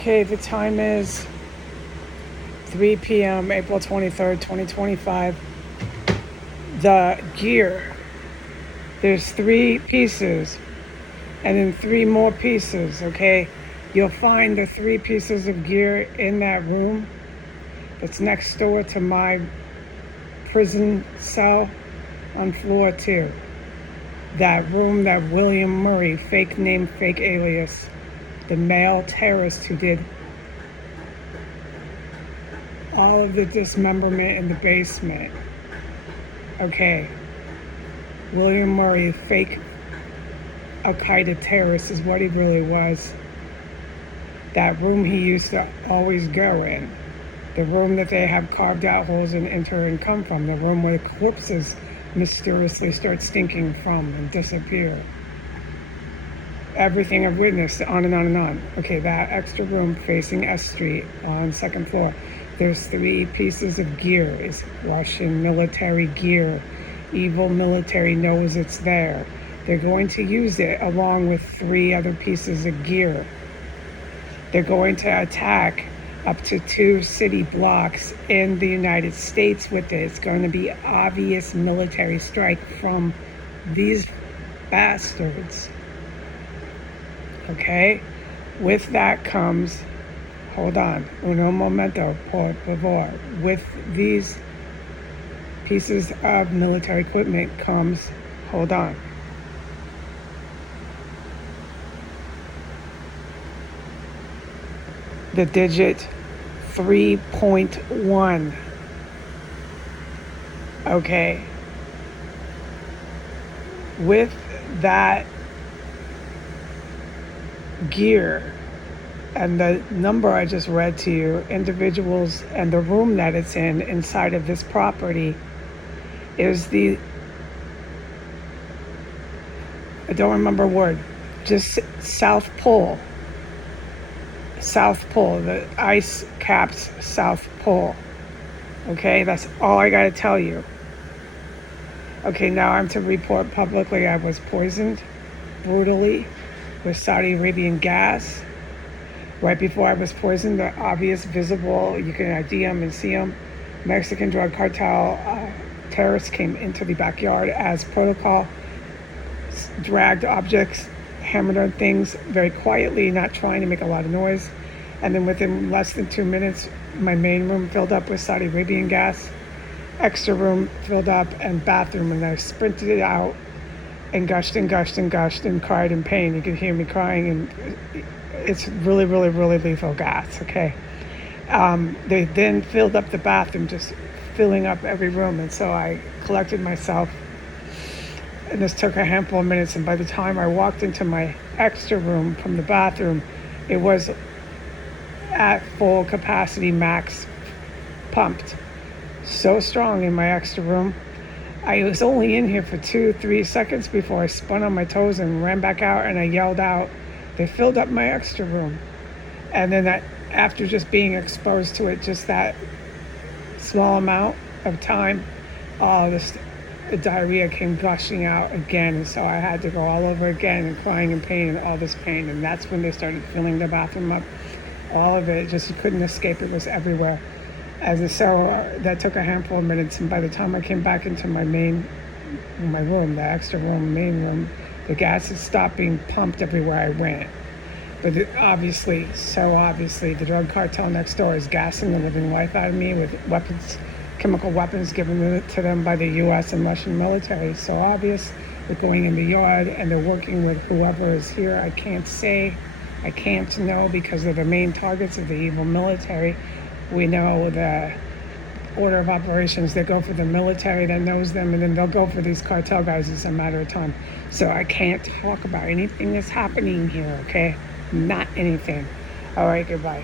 Okay, the time is 3 p.m., April 23rd, 2025. The gear, there's 3 pieces and then 3 more pieces, okay? You'll find the 3 pieces of gear in that room that's next door to my prison cell on floor 2. That room that William Murray, fake name, fake alias, the male terrorist who did all of the dismemberment in the basement. Okay, William Murray, fake Al-Qaeda terrorist is what he really was. That room he used to always go in. The room that they have carved out holes and enter and come from. The room where the corpses mysteriously start stinking from and disappear. Everything I've witnessed, on and on and on. Okay, that extra room facing S Street on 2nd floor. There's 3 pieces of gear. It's Russian military gear. Evil military knows it's there. They're going to use it along with 3 other pieces of gear. They're going to attack up to 2 city blocks in the United States with it. It's going to be obvious military strike from these bastards. Okay? With that comes, hold on, uno momento, por favor. With these pieces of military equipment comes, hold on, the digit 3.1. Okay. With that gear and the number I just read to you, individuals and the room that it's in inside of this property is the, I don't remember a word, just South Pole, the ice caps South Pole. Okay, that's all I gotta tell you. Okay, now I'm to report publicly I was poisoned brutally with Saudi Arabian gas. Right before I was poisoned, the obvious, visible, you can ID them and see them, Mexican drug cartel terrorists came into the backyard as protocol, dragged objects, hammered on things very quietly, not trying to make a lot of noise. And then within less than 2 minutes, my main room filled up with Saudi Arabian gas, extra room filled up, and bathroom, and I sprinted it out and gushed and gushed and gushed and cried in pain. You could hear me crying, and it's really, really, really lethal gas, okay? They then filled up the bathroom, just filling up every room, and so I collected myself, and this took a handful of minutes, and by the time I walked into my extra room from the bathroom, it was at full capacity, max pumped. So strong in my extra room. I was only in here for 2-3 seconds before I spun on my toes and ran back out, and I yelled out. They filled up my extra room. And then that, after just being exposed to it just that small amount of time, the diarrhea came gushing out again, and so I had to go all over again and crying in pain and all this pain. And that's when they started filling the bathroom up. All of it, just you couldn't escape. It was everywhere. That took a handful of minutes, and by the time I came back into my room, the extra room, main room, the gas had stopped being pumped everywhere I went. But obviously, the drug cartel next door is gassing the living life out of me with weapons, chemical weapons given to them by the U.S. and Russian military. So obvious, they're going in the yard and they're working with whoever is here. I can't know because they're the main targets of the evil military. We know the order of operations. They go for the military that knows them, and then they'll go for these cartel guys. It's a matter of time. So I can't talk about anything that's happening here, okay? Not anything. All right, goodbye.